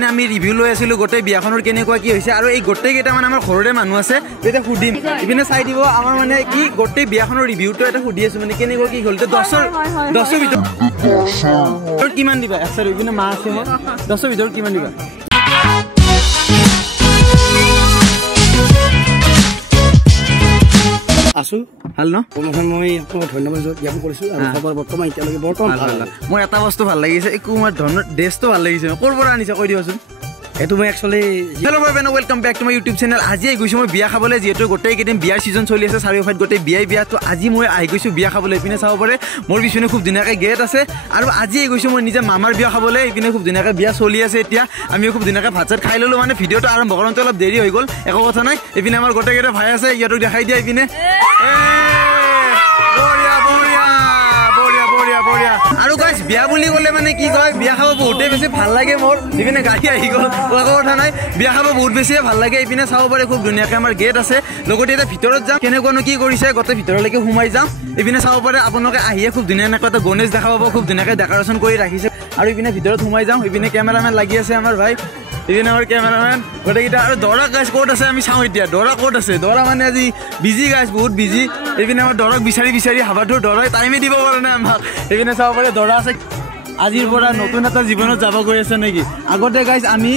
মানে আমি ৰিভিউ লৈ আছিলো গোটেই বিয়াখনৰ কেনেকুৱা কি হৈছে আৰু এই গোটেই কেইটা মানে আমাৰ ঘৰৰে মানুহ আছে তেতিয়া সুধিম ইপিনে চাই দিব আমাৰ মানে কি গোটেই বিয়াখনৰ ৰিভিউটো এটা সুধি আছো মানে কেনেকুৱা কি হ'ল 10ৰ ভিতৰত কিমান দিবা আচ্ছা ইপিনে মা আছে 10ৰ ভিতৰত কিমান দিবা আছো ভাল ন মই আপোনাক ধন্যবাদ জ্ঞাপন কৰিছো আৰু খবৰ বৰ্তমান এতিয়ালৈকে বৰ্তমান ভাল মোৰ এটা বস্তু ভাল লাগিছে এই কুমাৰ ধৰণৰ ড্ৰেছটো ভাল লাগিছে ক'ৰ পৰা আনিছে কৈ দিবচোন এটো মই actually hello everyone welcome back to my YouTube channel আজি আহি গৈছো মই বিয়া খাবলৈ যেহেতু গোটেই কেইদিন বিয়াৰ সিজন চলি আছে চাৰিওফালে গোটেই বিয়া তো আজি মই আহি গৈছো বিয়া খাবলৈ ইপিনে চাব পাৰে মোৰ পিছনে খুব ধুনীয়াকৈ গেট আছে আৰু আজি আহি গৈছো মই নিজে মামাৰ বিয়া খাবলৈ ইপিনে খুব ধুনীয়াকৈ বিয়া চলি আছে এতিয়া আমি খুব ধুনীয়াকৈ ভাত চাত খাই ললো মানে ভিডিঅ'টো আৰম্ভ কৰোঁতে অলপ দেৰি হৈ গ'ল একো কথা নাই ইপিনে আমাৰ গোটেই কেইটা ভাই আছে ইয়াতো দেখাই দিয়া ইপিনে আৰু গাইছ বিয়া বুলি ক'লে মানে কি কয় বিয়া খাব বহুতেই বেছি ভাল লাগে মোৰ ইপিনে গাড়ী আহি গ'ল একো কথা নাই বিয়া খাব বহুত বেছিয়ে ভাল লাগে ইপিনে চাব পাৰে খুব ধুনীয়াকৈ আমাৰ গেট আছে লগতে এতিয়া ভিতৰত যাম কেনেকুৱানো কি কৰিছে গোটেই ভিতৰলৈকে সোমাই যাম ইপিনে চাব পাৰে আপোনালোকে আহিয়ে খুব ধুনীয়াকৈ এটা গণেশ দেখা পাব খুব ধুনীয়াকৈ ডেকৰেশ্যন কৰি ৰাখিছে আৰু ইপিনে ভিতৰত সোমাই যাওঁ ইপিনে কেমেৰামেন লাগি আছে আমাৰ ভাই ইপিনে আমাৰ কেমেৰামেন গোটেইকেইটা আৰু দৰা গাইছ ক'ত আছে আমি চাওঁ এতিয়া দৰা ক'ত আছে দৰা মানে আজি বিজি গাইছ বহুত বিজি ইপিনে আমাৰ দৰক বিচাৰি হাবাটোৰ দৰাই টাইমে দিব পৰা নাই আমাক ইপিনে চাব পাৰে দৰা আছে আজিৰ পৰা নতুন এটা জীৱনত যাব গৈ আছে নেকি আগতে গাইছ আমি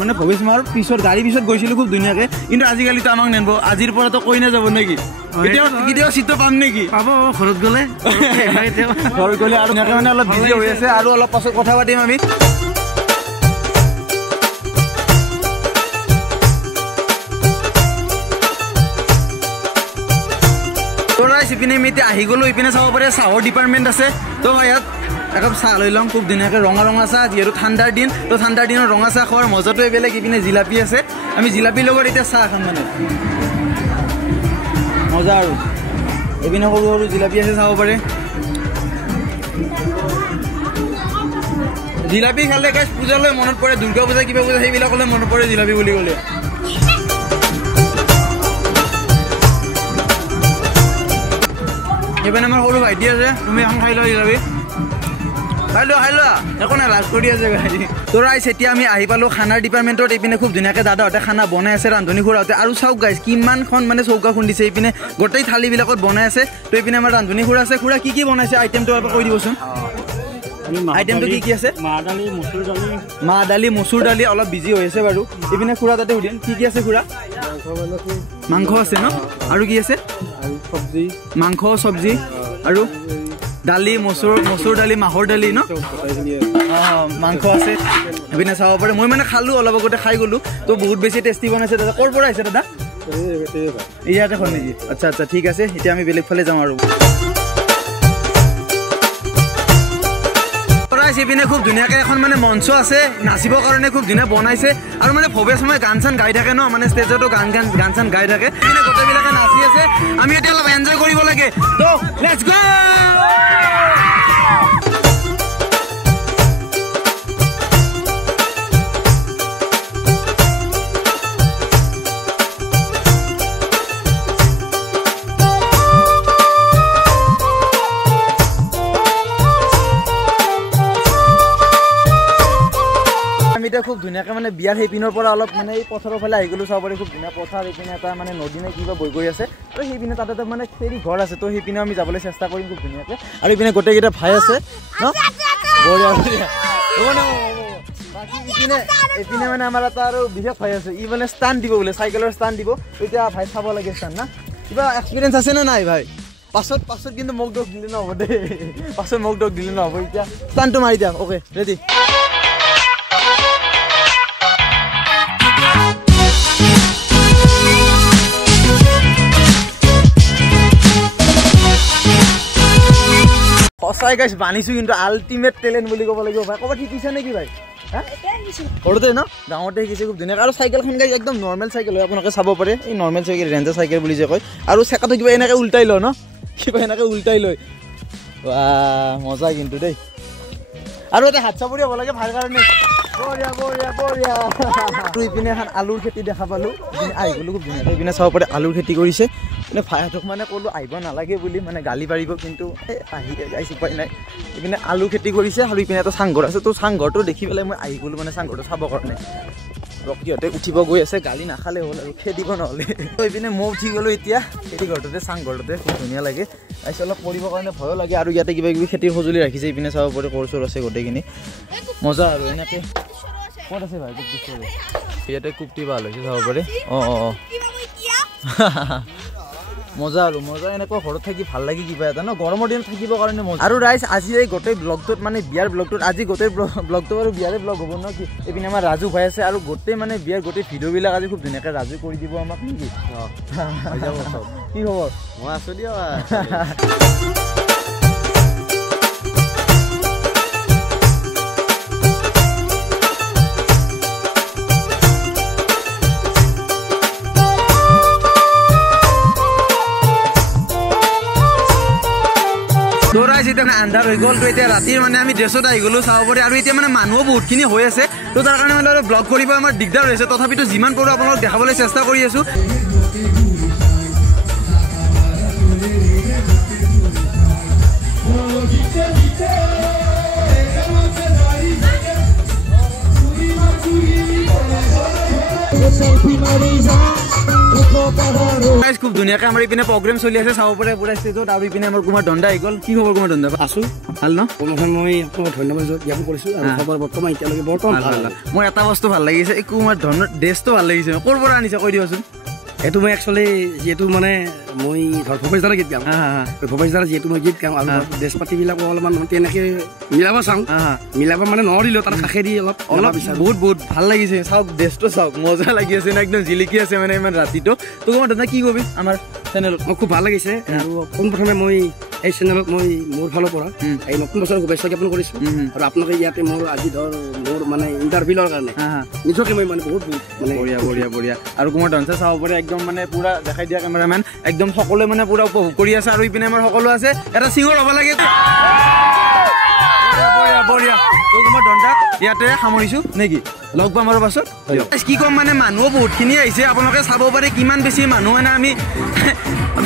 মানে ভৱিষ্যতৰ পিছত গাড়ী পিছত গৈছিলোঁ খুব ধুনীয়াকৈ কিন্তু আজিকালিতো আমাক নেব আজিৰ পৰাতো কৈ নাযাব নেকি কেতিয়াও চিটটো পাম নেকি পাব ঘৰত গ'লে আৰু ধুনীয়াকৈ মানে অলপ বিজি হৈ আছে আৰু অলপ পাছত কথা পাতিম আমি ইপিনে আমি এতিয়া আহি গ'লো ইপিনে চাব পাৰে চাহৰ ডিপাৰ্টমেণ্ট আছে তো ইয়াত একাপ চাহ লৈ ল'ম খুব ধুনীয়াকৈ ৰঙা চাহ যিহেতু ঠাণ্ডাৰ দিন তো ঠাণ্ডাৰ দিনত ৰঙা চাহ খোৱাৰ মজাটোৱে বেলেগ ইপিনে জিলাপি আছে আমি জিলাপিৰ লগত এতিয়া চাহ খাম মানে মজা আৰু ইপিনে সৰু সৰু জিলাপি আছে চাব পাৰে জিলাপি খালে গাইছ পূজালৈ মনত পৰে দুৰ্গা পূজা কিবা পূজা সেইবিলাকলৈ মনত পৰে জিলাপি বুলি ক'লে এইপিনে আমাৰ সৰু ভাইটি আছে তুমি এখন খাই লোৱা জিলাপি খাই লোৱা একো নাই লাজ কৰি আছে গাড়ী তো ৰাইজ এতিয়া আমি আহি পালোঁ খানাৰ ডিপাৰ্টমেণ্টত এইপিনে খুব ধুনীয়াকৈ দাদাহঁতে খানা বনাই আছে ৰান্ধনি খুৰাহঁতে আৰু চাওক গাইছ কিমানখন মানে চৌকা খুন্দিছে এইপিনে গোটেই থালিবিলাকত বনাই আছে তো এইপিনে আমাৰ ৰান্ধনি খুৰা আছে খুৰা কি বনাইছে আইটেমটো অলপ কৈ দিবচোন আইটেমটো কি আছে মা দালি মচুৰ দালি অলপ বিজি হৈ আছে বাৰু এইপিনে খুৰা তাতে সুধিম কি আছে খুৰা মাংস আছে ন আৰু কি আছে মাংস চব্জি আৰু দালি মচুৰ দালি মাহৰ দালি ন মাংস আছে এইপিনে চাব পাৰে মই মানে খালোঁ অলপ আগতে খাই গ'লোঁ তো বহুত বেছি টেষ্টি বনাইছে দাদা ক'ৰ পৰা আহিছে দাদা ইয়াতে এখন নেকি আচ্ছা ঠিক আছে এতিয়া আমি বেলেগ ফালে যাওঁ আৰু ইপিনে খুব ধুনীয়াকৈ এখন মানে মঞ্চ আছে নাচিবৰ কাৰণে খুব ধুনীয়া বনাইছে আৰু মানে ভৱেশ সময় গান চান গাই থাকে ন মানে ষ্টেজতো গান চান গাই থাকে মানে গোটেইবিলাকে নাচি আছে আমি এতিয়া অলপ এনজয় কৰিব লাগে তো লেটছ গো খুব ধুনীয়াকৈ মানে বিয়াৰ সেইপিনৰ পৰা অলপ মানে এই পথাৰৰ ফালে আহি গ'লোঁ চাব পাৰি খুব ধুনীয়া পথাৰ এইপিনে এটা মানে নদী নে কিবা বৈ গৈ আছে আৰু সেইপিনে তাতে এটা মানে ফেৰী ঘৰ আছে তো সেইপিনে আমি যাবলৈ চেষ্টা কৰিম খুব ধুনীয়াকৈ আৰু এইপিনে গোটেইকেইটা ভাই আছে ন বঢ়িয়া এইপিনে মানে আমাৰ এটা আৰু বিশেষ ভাই আছে ই মানে ষ্টাণ্ড দিব বোলে চাইকেলৰ ষ্টাণ্ড দিব এতিয়া ভাই চাব লাগে ষ্টাণ্ড না কিবা এক্সপিৰিয়েঞ্চ আছে নে নাই ভাই পাছত কিন্তু মোক দোষ দিলে নহ'ব দেই পাছত মোক দোষ দিলে নহ'ব এতিয়া ষ্টাণ্ডটো মাৰি দিয়া অ'কে ৰেডি সঁচাই গাইছ বানিছো কিন্তু আল্টিমেট টেলেণ্ট বুলি ক'ব লাগিব ভাই ক'ৰবাত শিকিছে নেকি ভাই ঘৰতে ন গাঁৱতে শিকিছে খুব ধুনীয়াকৈ আৰু চাইকেলখন গাইছ একদম নৰ্মেল চাইকেল হয় আপোনালোকে চাব পাৰে এই নৰ্মেল চাইকেল ৰেঞ্জাৰ চাইকেল বুলি যে কয় আৰু চেকাটো কিবা এনেকৈ উল্টাই লয় ন কিবা এনেকৈ উল্টাই লয় মজা কিন্তু দেই আৰু এটা হাত চাপৰি হ'ব লাগে ভাল কাৰণে ইপিনে এখন আলুৰ খেতি দেখা পালোঁ আহি গ'লোঁ খুব ধুনীয়াকৈ ইপিনে চাব পাৰে আলুৰ খেতি কৰিছে ভাইহঁতক মানে ক'লো আহিব নালাগে বুলি মানে গালি পাৰিব কিন্তু আহি গাইছ উপায় নাই ইপিনে আলু খেতি কৰিছে আৰু ইপিনে এটা চাংঘৰ আছে তো চাংঘৰটো দেখি পেলাই মই আহি গ'লো মানে চাংঘৰটো চাবৰ কাৰণে ৰকিহঁতে উঠিব গৈ আছে গালি নাখালে হ'ল আৰু খেদিব নহ'লে এইপিনে মই উঠি গ'লোঁ এতিয়া খেতি ঘৰটোতে চাংঘৰটোতে খুব ধুনীয়া লাগে তাৰপিছত অলপ কৰিবৰ কাৰণে ভয়ো লাগে আৰু ইয়াতে কিবা কিবি খেতিৰ সঁজুলি ৰাখিছে ইপিনে চাব পাৰি কোৰ চোৰ আছে গোটেইখিনি মজা আৰু এনেকৈ ক'ত আছে ভাই ইয়াতে কুপ্তি ভাল হৈছে চাব পাৰি মজা আৰু মজা এনেকুৱা ঘৰত থাকি ভাল লাগে কিবা এটা ন গৰমৰ দিনত থাকিবৰ কাৰণে মজা আৰু ৰাইজ আজি এই গোটেই ব্লগটোত মানে বিয়াৰ ব্লগটোত আজি গোটেই ব্লগটো আৰু বিয়াৰে ব্লগ হ'ব ন কি এইপিনে আমাৰ ৰাজু ভাই আছে আৰু গোটেই মানে বিয়াৰ গোটেই ভিডিঅ'বিলাক আজি খুব ধুনীয়াকৈ ৰাজু কৰি দিব আমাক নেকি কি খবৰ মই আছোঁ দিয়ক আন্ধাৰ হৈ গ'ল তো এতিয়া ৰাতিৰ মানে আমি ড্ৰেছত আহি গ'লো চাব পাৰি আৰু এতিয়া মানে মানুহো বহুতখিনি হৈ আছে তো তাৰ কাৰণে মানে অলপ ব্লগ কৰিব আমাৰ দিগদাৰ হৈছে তথাপিতো যিমান পাৰোঁ আপোনালোক দেখাবলৈ চেষ্টা কৰি আছোঁ খুব ধুনীয়াকৈ আমাৰ ইপিনে প্ৰগ্ৰেম চলি আছে চাব পাৰে পুৰা ষ্টেজত আৰু ইপিনে আমাৰ কুমাৰ দণ্ডা আহি গ'ল কি খবৰ কুমাৰ দণ্ডা আছো ভাল ন মই ধন্যবাদ জ্ঞাপন কৰিছোঁ বৰ্তমান এতিয়ালৈকে বৰ্তমান ভাল মোৰ এটা বস্তু ভাল লাগিছে এই কুমাৰ দণ্ডৰ ড্ৰেছটো ভাল লাগিছে ক'ৰ পৰা আনিছে কৈ দিবচোন এইটো মই একচুৱেলি যিহেতু মানে মই ধৰ ভৱেশ দাৰ গীত গাওঁ ভৱেশ দাৰ যিহেতু মই গীত গাওঁ আৰু ড্ৰেছ পাতিবিলাক অলপমান তেনেকৈ মিলাব চাওঁ মিলাব মানে নোৱাৰিলোঁ তাৰ কাষেদি অলপ অলপ বহুত বহুত ভাল লাগিছে চাওক ড্ৰেছটো চাওক মজা লাগি আছে ন একদম জিলিকি আছে মানে ইমান ৰাতিটো তো কুমাৰ দণ্ডা কি কবি আমাৰ চেনেলত মোৰ খুব ভাল লাগিছে আৰু পোনপ্ৰথমে মই এই চেনেলত মই মোৰ ফালৰ পৰা এই নতুন বছৰৰ শুভেচ্ছা জ্ঞাপন কৰিছোঁ আৰু আপোনালোকে ইয়াতে মোৰ আজি ধৰ মোৰ মানে ইণ্টাৰভিউৰ কাৰণে নিজকে মই মানে বহুত মানে বঢ়িয়া বঢ়িয়া বঢ়িয়া আৰু কুমাৰ দণ্ডা চাব পাৰে একদম মানে পুৰা দেখাই দিয়া কেমেৰামেন একদম সকলোৱে মানে পুৰা উপভোগ কৰি আছে আৰু ইপিনে আমাৰ সকলো আছে এটা চিঙৰ হ'ব লাগে বঢ়িয়া তো কুমাৰ দণ্ডাক ইয়াতে সামৰিছোঁ নেকি লগ পাম আৰু পাছত কি ক'ম মানে মানুহো বহুতখিনি আহিছে আপোনালোকে চাব পাৰে কিমান বেছি মানুহ মানে আমি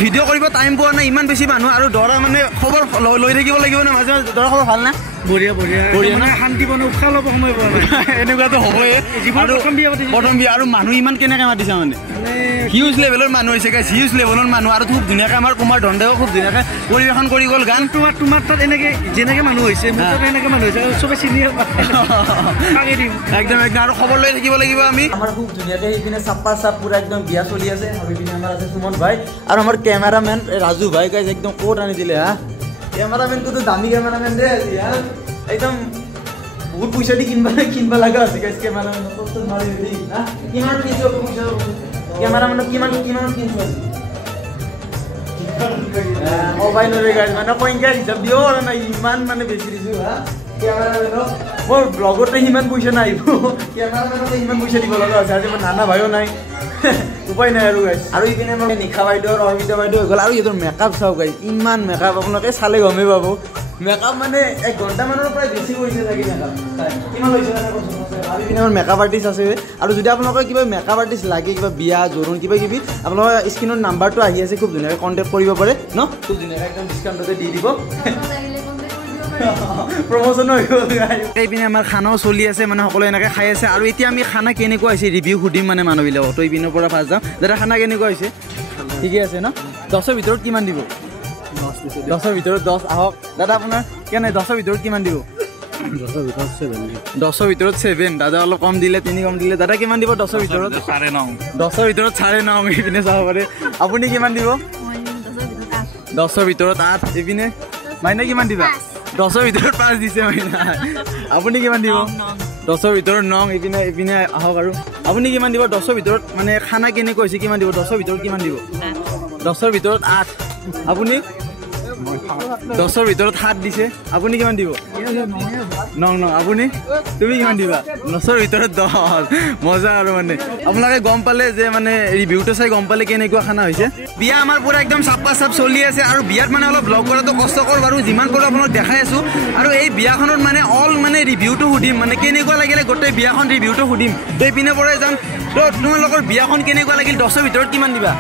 ভিডিঅ' কৰিব টাইম পোৱা নাই ইমান বেছি মানুহ আৰু দৰা মানে খবৰ লৈ থাকিব লাগিব ন মাজে মাজে দৰা খবৰ ভাল না বঢ়িয়া বঢ়িয়া বঢ়িয়া মানে শান্তি বনাই উশাহ ল'ব সময় পোৱা নাই এনেকুৱাতো হ'বই প্ৰথম বিয়া আৰু মানুহ ইমান কেনেকৈ মাতিছে মানে হিউজ লেভেলৰ মানুহ হৈছে গাইছ হিউজ লেভেলৰ মানুহ আৰু খুব ধুনীয়াকৈ আমাৰ কুমাৰ দণ্ডাও খুব ধুনীয়াকৈ পৰিৱেশন কৰি গ'ল গান তোমাৰ তাত এনেকৈ যেনেকৈ মানুহ হৈছে এনেকৈ মানুহ হৈছে চবে চিনি একদম একদম আৰু খবৰ লৈ থাকিব লাগিব আমি আমাৰ খুব ধুনীয়াকৈ সেইপিনে চাপ্পা চাপ পুৰা একদম বিয়া চলি আছে আৰু এইপিনে আমাৰ আছে সুমন ভাই আৰু আমাৰ কেমেৰামেন ৰাজু ভাই গাইছ একদম ক'ত আনি দিলে হা কেমেৰামেনটোতো দামী কেমেৰামেন দে আজি হা একদম বহুত পইচা দি কিনবা লগা আছে গাইছ কেমেৰামেনৰ কষ্ট মাৰি দি হা কিমান কিনছো পইচা কেমেৰামেনক কিমান কিনছো মোবাইলৰে গাইছ মানে কইনকা হিচাপ দিও আৰু নাই ইমান মানে বেছি দিছোঁ হা কেমেৰামেনক মোৰ ব্লগতে সিমান পইচা নাহিব কেমেৰামেনকে ইমান পইচা দিব লগা আছে আজি মোৰ নানা ভাইও নাই উপায় নাই আৰু গাইছ আৰু ইপিনে মই নিশা বাইদেউ আৰু অৰ্পিতা বাইদেউ হৈ গ'ল আৰু ইহঁতৰ মেকআপ চাওক গাইছ ইমান মেকআপ আপোনালোকে চালে গমেই পাব মেকআপ মানে 1 ঘণ্টামানৰ প্ৰায় বেছি কৰিছে চাগে মেকআপ কিমান লৈছে আৰু ইপিনে আমাৰ মেকআপ আৰ্টিষ্ট আছে আৰু যদি আপোনালোকৰ কিবা মেকআপ আৰ্টিষ্ট লাগে কিবা বিয়া জোৰোণ কিবা কিবি আপোনালোকৰ স্ক্ৰীণৰ নাম্বাৰটো আহি আছে খুব ধুনীয়াকৈ কণ্টেক্ট কৰিব পাৰে ন খুব ধুনীয়াকৈ একদম ডিছকাউণ্টতে দি দিব প্ৰমোচন হৈ গ'ল এইপিনে আমাৰ খানাও চলি আছে মানে সকলোৱে এনেকৈ খাই আছে আৰু এতিয়া আমি খানা কেনেকুৱা হৈছে ৰিভিউ সুধিম মানে মানুহবিলাকক তো এইপিনৰ পৰা ফাৰ্ষ্ট যাম দাদা খানা কেনেকুৱা হৈছে ঠিকে আছে ন 10ৰ ভিতৰত কিমান দিব 10ৰ ভিতৰত 10 আহক দাদা আপোনাৰ কেনে 10ৰ ভিতৰত কিমান দিব 10ৰ ভিতৰত 7 দাদা অলপ কম দিলে 3 কম দিলে দাদা কিমান দিব 10ৰ ভিতৰত 9.5 10ৰ ভিতৰত 9.5 এইপিনে চাব পাৰে আপুনি কিমান দিব 10ৰ ভিতৰত 8 এইপিনে মাইনা কিমান দিবা 10ৰ ভিতৰত 5 দিছে মাইনা আপুনি কিমান দিব 10ৰ ভিতৰত 9 এইপিনে আহক আৰু আপুনি কিমান দিব 10ৰ ভিতৰত মানে খানা কেনেকুৱা হৈছে কিমান দিব 10ৰ ভিতৰত কিমান দিব 10ৰ ভিতৰত 8 আপুনি 10ৰ ভিতৰত 7 দিছে আপুনি কিমান দিব 9 আপুনি তুমি কিমান দিবা 9ৰ ভিতৰত 10 মজা আৰু মানে আপোনালোকে গম পালে যে মানে ৰিভিউটো চাই গম পালে কেনেকুৱা খানা হৈছে বিয়া আমাৰ পুৰা একদম চাপ্পা চাপ চলি আছে আৰু বিয়াত মানে অলপ ব্লগ কৰাটো কষ্টকৰ বাৰু যিমান পাৰোঁ আপোনাক দেখাই আছোঁ আৰু এই বিয়াখনত মানে অল মানে ৰিভিউটো সুধিম মানে কেনেকুৱা লাগিলে গোটেই বিয়াখন ৰিভিউটো সুধিম তো এইপিনে পৰাই যাম তো তোমালোকৰ বিয়াখন কেনেকুৱা লাগিল 10ৰ ভিতৰত কিমান দিবা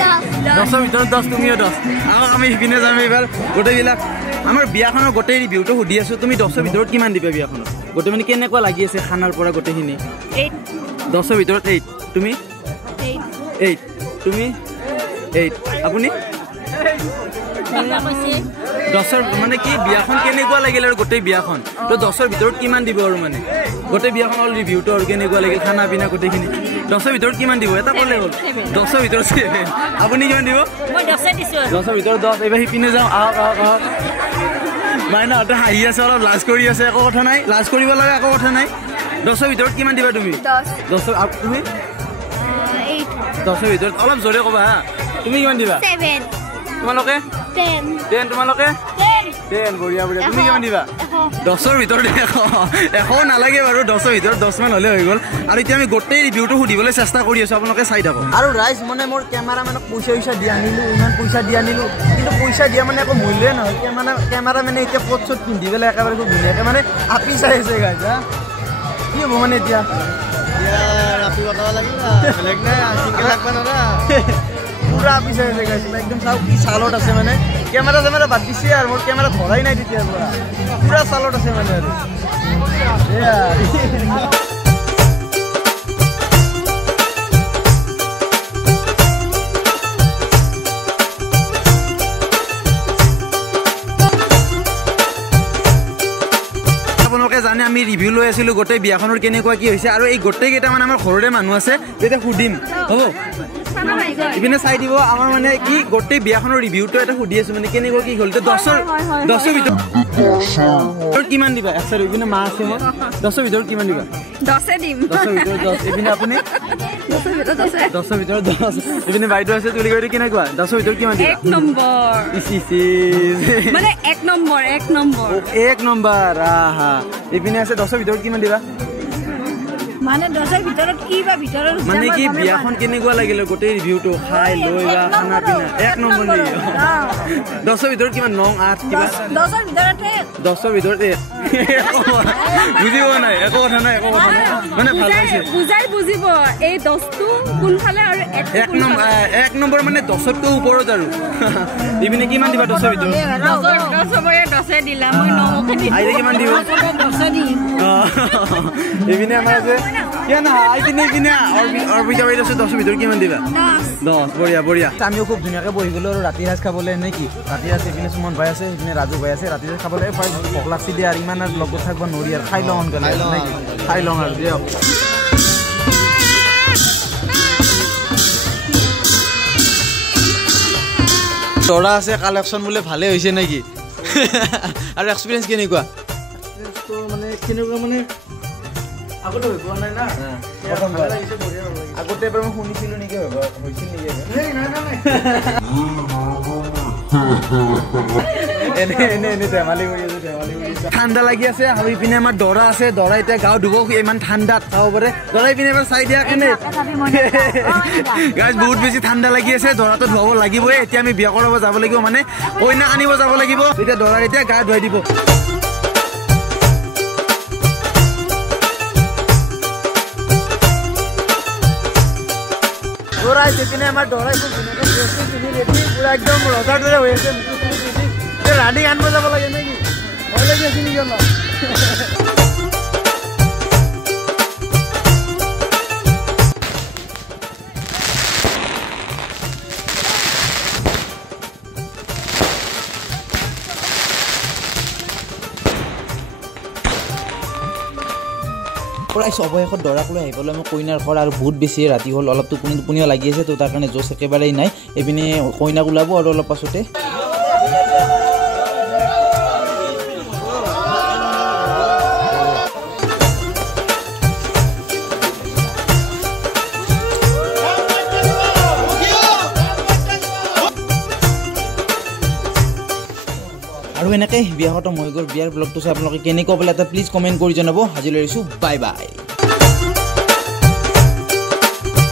10ৰ ভিতৰত 10 তুমিও 10 আমি সিপিনে যাম এইবাৰ গোটেইবিলাক আমাৰ বিয়াখনৰ গোটেই ৰিভিউটো সুধি আছো তুমি 10ৰ ভিতৰত কিমান দিবা বিয়াখনত গোটেই মানে কেনেকুৱা লাগি আছে খানাৰ পৰা গোটেইখিনি 8 10ৰ ভিতৰত 8 তুমি 8 তুমি 8 আপুনি 10ৰ মানে কি বিয়াখন কেনেকুৱা লাগিল আৰু গোটেই বিয়াখন তো 10ৰ ভিতৰত কিমান দিব আৰু মানে গোটেই বিয়াখনৰ ৰিভিউটো আৰু কেনেকুৱা লাগিল খানা পিনা গোটেইখিনি 10ৰ ভিতৰত কিমান দিব এটা ক'লে হ'ল 10ৰ ভিতৰত 7 আপুনি কিমান দিব মই 10 দিছো 10ৰ ভিতৰত 10 এইবাৰ সিপিনে যাওঁ আহক মাইনাহঁতে হাঁহি আছে অলপ লাজ কৰি আছে একো কথা নাই লাজ কৰিব লাগে একো কথা নাই 10ৰ ভিতৰত কিমান দিবা তুমি 10 তুমি 10ৰ ভিতৰত অলপ জোৰে ক'বা হা তুমি কিমান দিবা 7 তোমালোকে 10 তোমালোকে 10 বঢ়িয়া তুমি কিমান দিবা 10ৰ ভিতৰত 100 নালাগে বাৰু 10ৰ ভিতৰত 10 মান হ'লে হৈ গ'ল আৰু এতিয়া আমি গোটেই ৰিভিউটো সুধিবলৈ চেষ্টা কৰি আছো আপোনালোকে চাই থাকক আৰু ৰাইজ মানে মোৰ কেমেৰামেনক পইচা দি আনিলো ইমান পইচা দি আনিলো কিন্তু পইচা দিয়া মানে একো মূল্যই নহয় কেমেৰা মানে এতিয়া কোট চট পিন্ধি পেলাই একেবাৰে খুব ধুনীয়াকে মানে আপি চাই আছে গাইজ কি হ'ব মানে এতিয়া ৰাতি বতাব লাগিব বেলেগ নাই চিংগল লাগবা নৰা পুৰা আপি চাই আছে গাইজ একদম চাওক কি চালত আছে মানে কেমেৰা বাদ দিছে আৰু মোৰ কেমেৰা ধৰাই নাই তেতিয়াৰ পৰা পুৰা চালত আছে মানে আৰু আপোনালোকে জানে আমি ৰিভিউ লৈ আছিলো গোটেই বিয়াখনৰ কেনেকুৱা কি হৈছে আৰু এই গোটেই কেইটামান আমাৰ ঘৰৰে মানুহ আছে তেতিয়া সুধিম হ'ব ইপিনে চাই দিব আমাৰ মানে কি গোটেই বিয়াখনৰ ৰিভিউটো এটা সুধি আছো মানে কেনেকুৱা কি হ'ল 10ৰ ভিতৰত কিমান দিবা একচাৰ ইপিনে মা আছে মই 10ৰ ভিতৰত কিমান দিবা 10 দিম 10ৰ ভিতৰত 10 ইপিনে আপুনি 10ৰ ভিতৰত 10 ইপিনে বাইদেউ আছে তুলি কৰি কেনেকুৱা 10ৰ ভিতৰত কিমান দিবা 1 নম্বৰ মানে 1 নম্বৰ আহা ইপিনে আছে 10ৰ ভিতৰত কিমান দিবা মানে 10ৰ ভিতৰত কি বা ভিতৰৰ মানে কি বিয়াখন কেনেকুৱা লাগিল গোটেই ৰিভিউটো খাই লৈ বা খানা পিনা 1 নম্বৰ নেকি 10ৰ ভিতৰত কিমান 9 8 কিবা 10ৰ ভিতৰত বুজিব নাই একো কথা নাই মানে ভাল লাগিছে বুজিব এই 10টো কোনফালে আৰু 1 নম্বৰ মানে 10তকৈ ওপৰত আৰু ইপিনে কিমান দিবা 10ৰ ভিতৰত 10 দিলা মই 9 দিম আইৰে কিমান দিব 10 দিম ইপিনে আমাৰ আছে কেন আইপিনে অৰবিতা বাইদেউ আছে 10ৰ ভিতৰত কিমান দিবা 10 বঢ়িয়া আমিও খুব ধুনীয়াকৈ বহি গ'লো আৰু ৰাতি সাজ খাবলৈ নে কি ৰাতি সাজ ইপিনে সুমন ভাই আছে ইপিনে ৰাজু ভাই আছে ৰাতি সাজ খাবলৈ ভোক লাগছি দিয়ে আৰু ইমান আৰু লগত থাকিব নোৱাৰি আৰু খাই লওঁ সোনকালে নেকি খাই লওঁ আৰু দিয়ক দৰা আছে কালেকশ্যন বোলে ভালে হৈছে নেকি আৰু এক্সপিৰিয়েঞ্চ কেনেকুৱা মানে কেনেকুৱা মানে আগতে হৈ পোৱা নাই না আগতে এবাৰ মই শুনিছিলো নেকি হৈছিল নেকি ঠাণ্ডা লাগি আছে আৰু ইপিনে আমাৰ দৰা আছে দৰা এতিয়া গাও ধুব ইমান ঠাণ্ডাত চাব পাৰে দৰা ইপিনে এবাৰ চাই দিয়া কেনে গাইজ বহুত বেছি ঠাণ্ডা লাগি আছে দৰাটো ধুৱাব লাগিবই এতিয়া আমি বিয়া কৰাব যাব লাগিব মানে কইনাক আনিব যাব লাগিব এতিয়া দৰা এতিয়া গা ধুৱাই দিব দৰাই যেপিনে আমাৰ দৰাই খুব ধুনীয়াকৈ ড্ৰেছটো পিন্ধি ৰেডি পুৰা একদম ৰজাৰ দৰে হৈ আছে ৰাণী আনিব যাব লাগে নেকি ভয় লাগি আছে নেকি অলপ প্ৰায় অৱশেষত দৰাক লৈ আহিবলৈ মই কইনাৰ ঘৰ আৰু বহুত বেছি ৰাতি হ'ল অলপ টোপনিও লাগি আছে তো তাৰ কাৰণে জোচ একেবাৰেই নাই এইপিনে কইনাক ওলাব আৰু অলপ পাছতে আৰু এনেকৈ বিয়া খতম হৈ গ'ল বিয়াৰ ব্লগটো চাই আপোনালোকে কেনেকুৱা পালে এটা প্লিজ কমেণ্ট কৰি জনাব আজিলৈ আহিছোঁ বাই বাই